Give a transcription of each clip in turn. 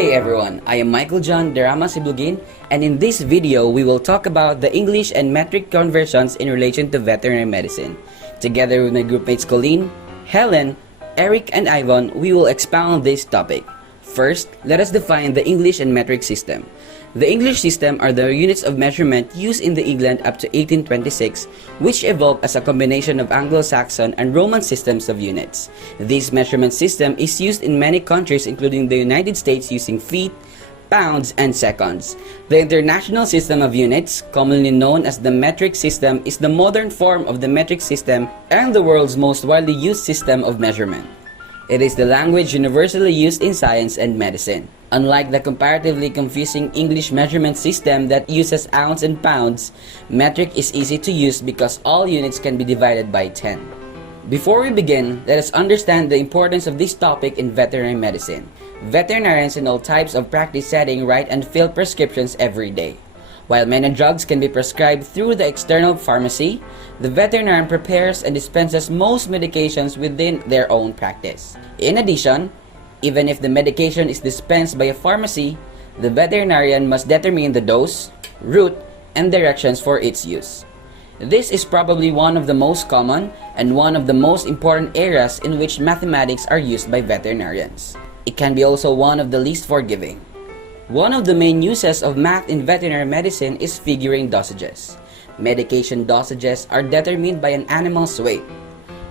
day everyone, I am Michael John Deramas Ibloguen, and in this video we will talk about the English and metric conversions in relation to veterinary medicine. Together with my group mates Colleen, Helen, Eric, and Ivan, we will expound this topic. First, let us define the English and metric system. The English system are the units of measurement used in the England up to 1826, which evolved as a combination of Anglo-Saxon and Roman systems of units. This measurement system is used in many countries including the United States using feet, pounds, and seconds. The international system of units, commonly known as the metric system, is the modern form of the metric system and the world's most widely used system of measurement. It is the language universally used in science and medicine. Unlike the comparatively confusing English measurement system that uses ounce and pounds, metric is easy to use because all units can be divided by 10. Before we begin, let us understand the importance of this topic in veterinary medicine. Veterinarians in all types of practice setting write and fill prescriptions every day. While many drugs can be prescribed through the external pharmacy, the veterinarian prepares and dispenses most medications within their own practice. In addition, even if the medication is dispensed by a pharmacy, the veterinarian must determine the dose, route, and directions for its use. This is probably one of the most common and one of the most important areas in which mathematics are used by veterinarians. It can be also one of the least forgiving. One of the main uses of math in veterinary medicine is figuring dosages. Medication dosages are determined by an animal's weight.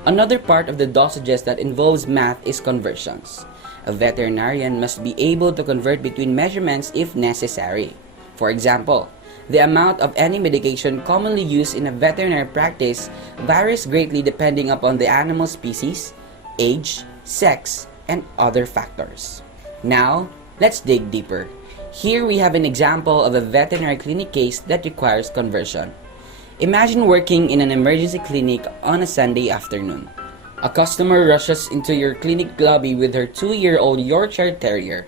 Another part of the dosages that involves math is conversions. A veterinarian must be able to convert between measurements if necessary. For example, the amount of any medication commonly used in a veterinary practice varies greatly depending upon the animal species, age, sex, and other factors. Now, let's dig deeper. Here we have an example of a veterinary clinic case that requires conversion. Imagine working in an emergency clinic on a Sunday afternoon. A customer rushes into your clinic lobby with her 2-year-old Yorkshire Terrier.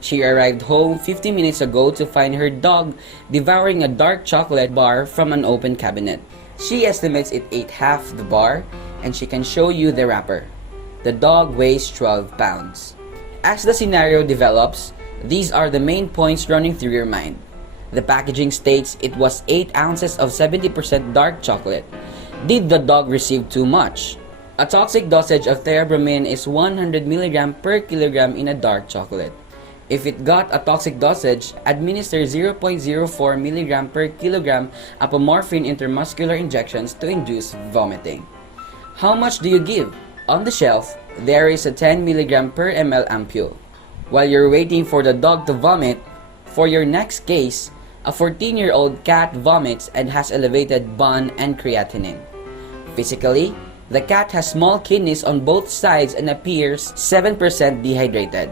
She arrived home 50 minutes ago to find her dog devouring a dark chocolate bar from an open cabinet. She estimates it ate half the bar, and she can show you the wrapper. The dog weighs 12 pounds. As the scenario develops, these are the main points running through your mind. The packaging states it was 8 ounces of 70% dark chocolate. Did the dog receive too much? A toxic dosage of theobromine is 100 mg per kilogram in a dark chocolate. If it got a toxic dosage, administer 0.04 mg per kilogram apomorphine intramuscular injections to induce vomiting. How much do you give? On the shelf, there is a 10 mg per ml ampule. While you're waiting for the dog to vomit, for your next case, a 14-year-old cat vomits and has elevated BUN and creatinine. Physically, the cat has small kidneys on both sides and appears 7% dehydrated.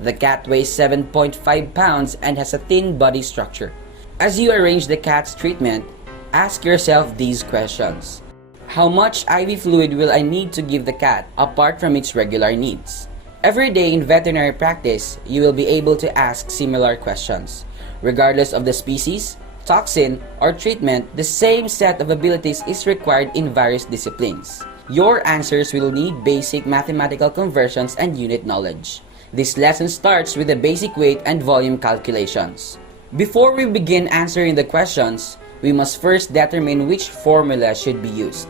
The cat weighs 7.5 pounds and has a thin body structure. As you arrange the cat's treatment, ask yourself these questions. How much IV fluid will I need to give the cat apart from its regular needs? Every day in veterinary practice, you will be able to ask similar questions. Regardless of the species, toxin, or treatment, the same set of abilities is required in various disciplines. Your answers will need basic mathematical conversions and unit knowledge. This lesson starts with the basic weight and volume calculations. Before we begin answering the questions, we must first determine which formula should be used.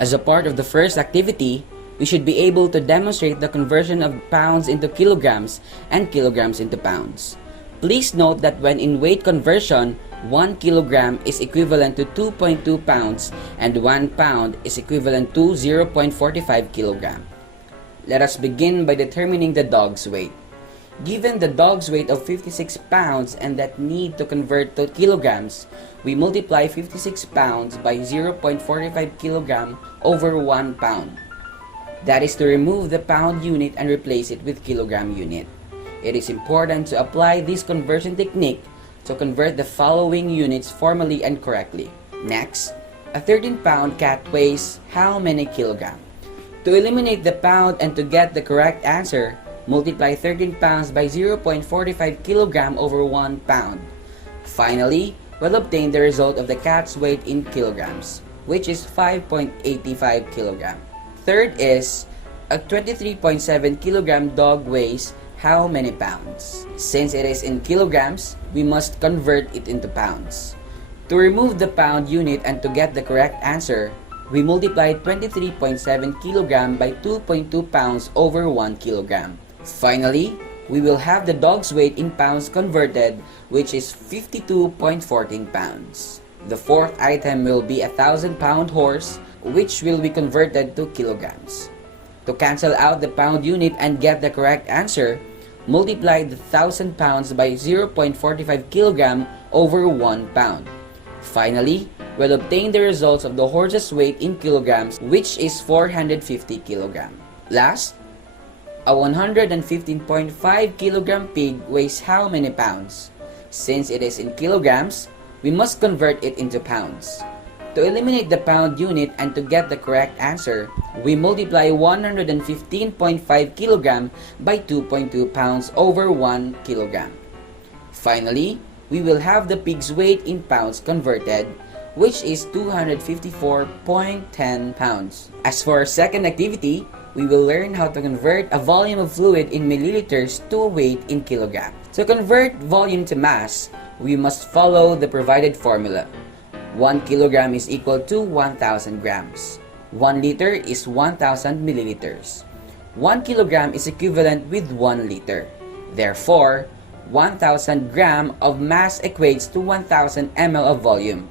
As a part of the first activity, we should be able to demonstrate the conversion of pounds into kilograms and kilograms into pounds. Please note that when in weight conversion, 1 kilogram is equivalent to 2.2 pounds and 1 pound is equivalent to 0.45 kilogram. Let us begin by determining the dog's weight. Given the dog's weight of 56 pounds and that need to convert to kilograms, we multiply 56 pounds by 0.45 kilogram over 1 pound. That is to remove the pound unit and replace it with kilogram unit. It is important to apply this conversion technique to convert the following units formally and correctly. Next, a 13-pound cat weighs how many kilogram? To eliminate the pound and to get the correct answer, multiply 13 pounds by 0.45 kilogram over 1 pound. Finally, we'll obtain the result of the cat's weight in kilograms, which is 5.85 kilogram. Third is, a 23.7 kilogram dog weighs how many pounds? Since it is in kilograms, we must convert it into pounds. To remove the pound unit and to get the correct answer, we multiply 23.7 kg by 2.2 pounds over 1 kg. Finally, we will have the dog's weight in pounds converted, which is 52.14 pounds. The fourth item will be a 1,000-pound horse, which will be converted to kilograms. To cancel out the pound unit and get the correct answer, multiply the 1,000 pounds by 0.45 kg over 1 pound. Finally, we'll obtain the results of the horse's weight in kilograms, which is 450 kg. Last, a 115.5 kg pig weighs how many pounds? Since it is in kilograms, we must convert it into pounds. To eliminate the pound unit and to get the correct answer, we multiply 115.5 kg by 2.2 pounds over 1 kg. Finally, we will have the pig's weight in pounds converted, which is 254.10 pounds. As for our second activity, we will learn how to convert a volume of fluid in milliliters to a weight in kilograms. To convert volume to mass, we must follow the provided formula. 1 kilogram is equal to 1,000 grams. 1 liter is 1,000 milliliters. 1 kilogram is equivalent with 1 liter. Therefore, 1,000 gram of mass equates to 1,000 ml of volume.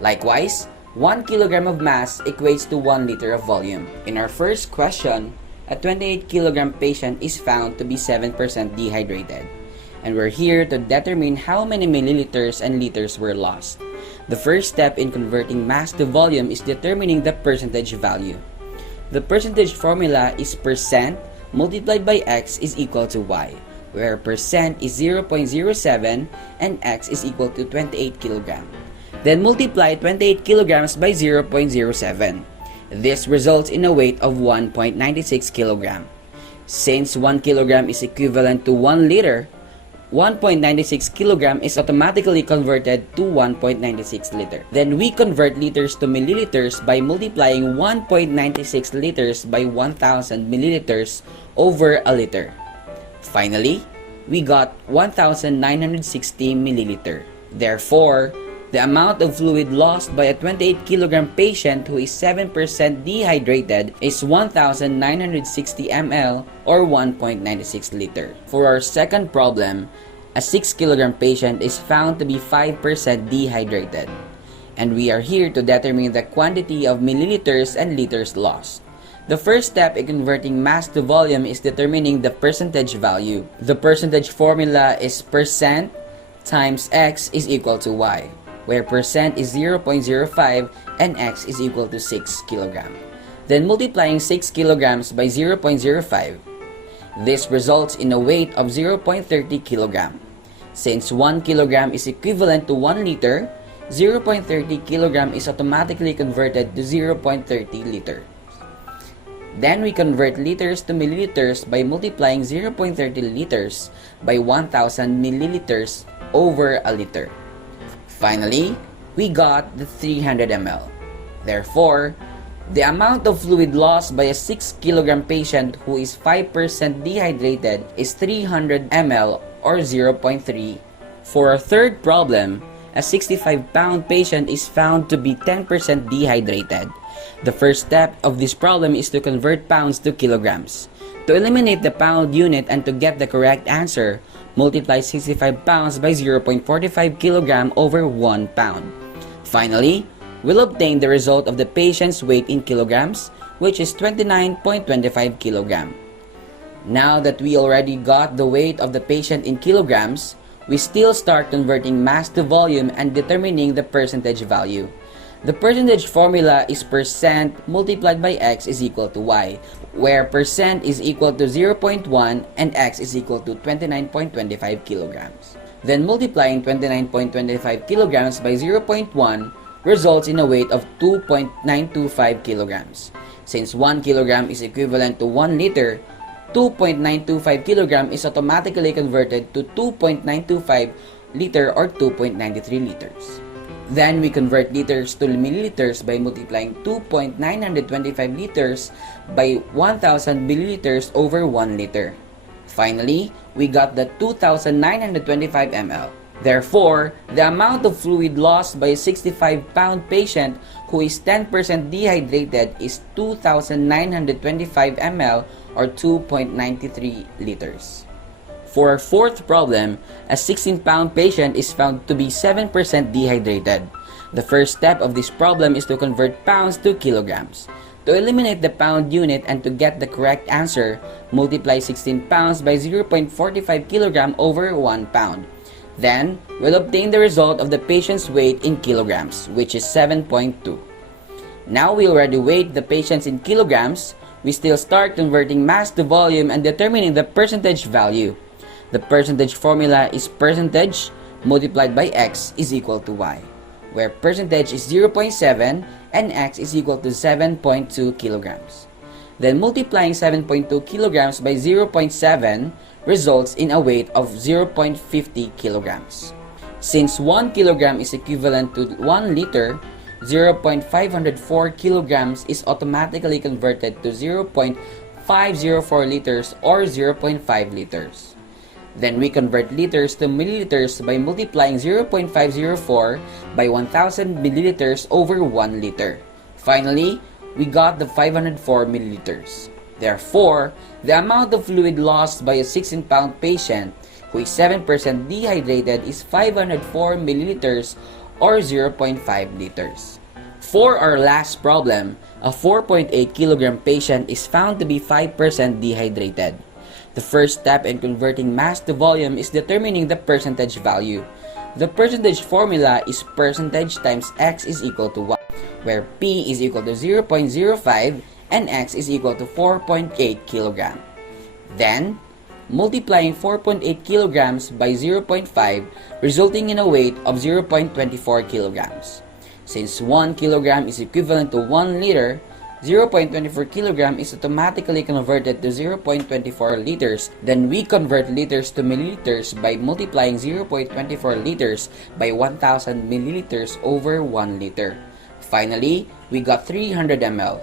Likewise, 1 kilogram of mass equates to 1 liter of volume. In our first question, a 28 kilogram patient is found to be 7% dehydrated. And we're here to determine how many milliliters and liters were lost. The first step in converting mass to volume is determining the percentage value. The percentage formula is percent multiplied by x is equal to y, where percent is 0.07 and x is equal to 28 kg. Then multiply 28 kilograms by 0.07. This results in a weight of 1.96 kg. Since 1 kilogram is equivalent to 1 liter, 1.96 kg is automatically converted to 1.96 liter. Then we convert liters to milliliters by multiplying 1.96 liters by 1,000 milliliters over a liter. Finally, we got 1,960 milliliter. Therefore, the amount of fluid lost by a 28 kilogram patient who is 7% dehydrated is 1,960 ml or 1.96 liter. For our second problem, a 6 kilogram patient is found to be 5% dehydrated. And we are here to determine the quantity of milliliters and liters lost. The first step in converting mass to volume is determining the percentage value. The percentage formula is percent times x is equal to y, where percent is 0.05 and x is equal to 6 kg. Then multiplying 6 kilograms by 0.05. This results in a weight of 0.30 kg. Since 1 kilogram is equivalent to 1 liter, 0.30 kg is automatically converted to 0.30 liter. Then we convert liters to milliliters by multiplying 0.30 liters by 1,000 milliliters over a liter. Finally, we got the 300 ml. Therefore, the amount of fluid lost by a 6 kilogram patient who is 5% dehydrated is 300 ml or 0.3. For our third problem, a 65-pound patient is found to be 10% dehydrated. The first step of this problem is to convert pounds to kilograms. To eliminate the pound unit and to get the correct answer, multiply 65 pounds by 0.45 kilogram over 1 pound. Finally, we'll obtain the result of the patient's weight in kilograms, which is 29.25 kilogram. Now that we already got the weight of the patient in kilograms, we still start converting mass to volume and determining the percentage value. The percentage formula is percent multiplied by x is equal to y, where percent is equal to 0.1 and x is equal to 29.25 kilograms. Then multiplying 29.25 kilograms by 0.1 results in a weight of 2.925 kilograms. Since 1 kilogram is equivalent to 1 liter, 2.925 kilogram is automatically converted to 2.925 liter or 2.93 liters. Then we convert liters to milliliters by multiplying 2.925 liters by 1,000 milliliters over 1 liter. Finally, we got the 2,925 ml. Therefore, the amount of fluid lost by a 65-pound patient who is 10% dehydrated is 2,925 ml or 2.93 liters. For our fourth problem, a 16-pound patient is found to be 7% dehydrated. The first step of this problem is to convert pounds to kilograms. To eliminate the pound unit and to get the correct answer, multiply 16 pounds by 0.45 kg over 1 pound. Then, we'll obtain the result of the patient's weight in kilograms, which is 7.2. Now we already weighed the patients in kilograms. We still start converting mass to volume and determining the percentage value. The percentage formula is percentage multiplied by x is equal to y, where percentage is 0.7 and x is equal to 7.2 kilograms. Then multiplying 7.2 kilograms by 0.7 results in a weight of 0.50 kilograms. Since 1 kilogram is equivalent to 1 liter, 0.504 kilograms is automatically converted to 0.504 liters or 0.5 liters. Then we convert liters to milliliters by multiplying 0.504 by 1000 milliliters over 1 liter. Finally, we got the 504 milliliters. Therefore, the amount of fluid lost by a 16-pound patient who is 7% dehydrated is 504 milliliters or 0.5 liters. For our last problem, a 4.8 kilogram patient is found to be 5% dehydrated. The first step in converting mass to volume is determining the percentage value. The percentage formula is percentage times x is equal to 1, where p is equal to 0.05 and x is equal to 4.8 kg. Then, multiplying 4.8 kilograms by 0.5 resulting in a weight of 0.24 kilograms. Since 1 kilogram is equivalent to 1 liter, 0.24 kilogram is automatically converted to 0.24 liters. Then we convert liters to milliliters by multiplying 0.24 liters by 1000 milliliters over 1 liter. Finally, we got 300 ml.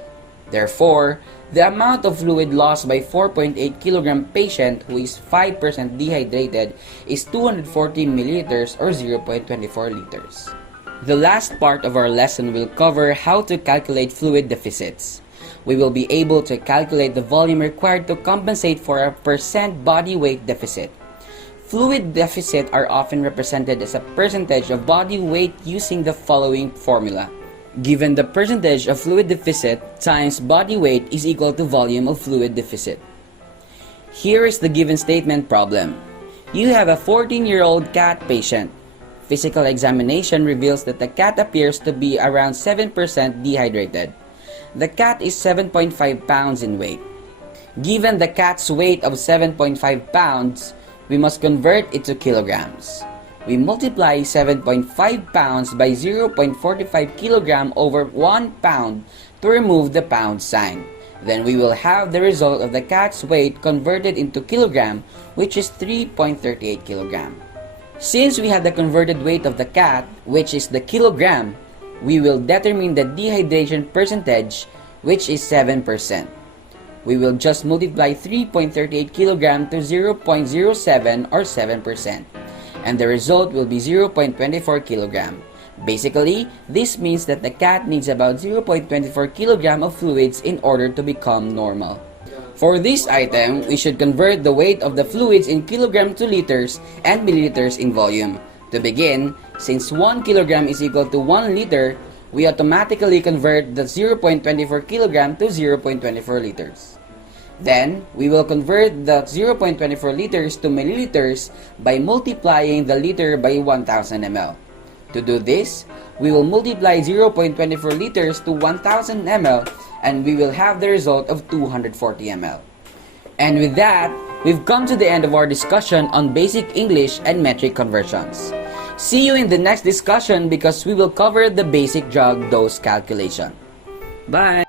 Therefore, the amount of fluid lost by 4.8 kilogram patient who is 5% dehydrated is 240 milliliters or 0.24 liters. The last part of our lesson will cover how to calculate fluid deficits. We will be able to calculate the volume required to compensate for a percent body weight deficit. Fluid deficits are often represented as a percentage of body weight using the following formula. Given the percentage of fluid deficit times body weight is equal to volume of fluid deficit. Here is the given statement problem. You have a 14-year-old cat patient. Physical examination reveals that the cat appears to be around 7% dehydrated. The cat is 7.5 pounds in weight. Given the cat's weight of 7.5 pounds, we must convert it to kilograms. We multiply 7.5 pounds by 0.45 kilogram over 1 pound to remove the pound sign. Then we will have the result of the cat's weight converted into kilogram, which is 3.38 kilogram. Since we have the converted weight of the cat, which is the kilogram, we will determine the dehydration percentage, which is 7%. We will just multiply 3.38 kilogram to 0.07 or 7%. And the result will be 0.24 kilogram. Basically, this means that the cat needs about 0.24 kilogram of fluids in order to become normal. For this item, we should convert the weight of the fluids in kilogram to liters and milliliters in volume. To begin, since 1 kilogram is equal to 1 liter, we automatically convert the 0.24 kilogram to 0.24 liters. Then, we will convert the 0.24 liters to milliliters by multiplying the liter by 1000 ml. To do this, we will multiply 0.24 liters to 1000 ml and we will have the result of 240 ml. And with that, we've come to the end of our discussion on basic English and metric conversions. See you in the next discussion because we will cover the basic drug dose calculation. Bye!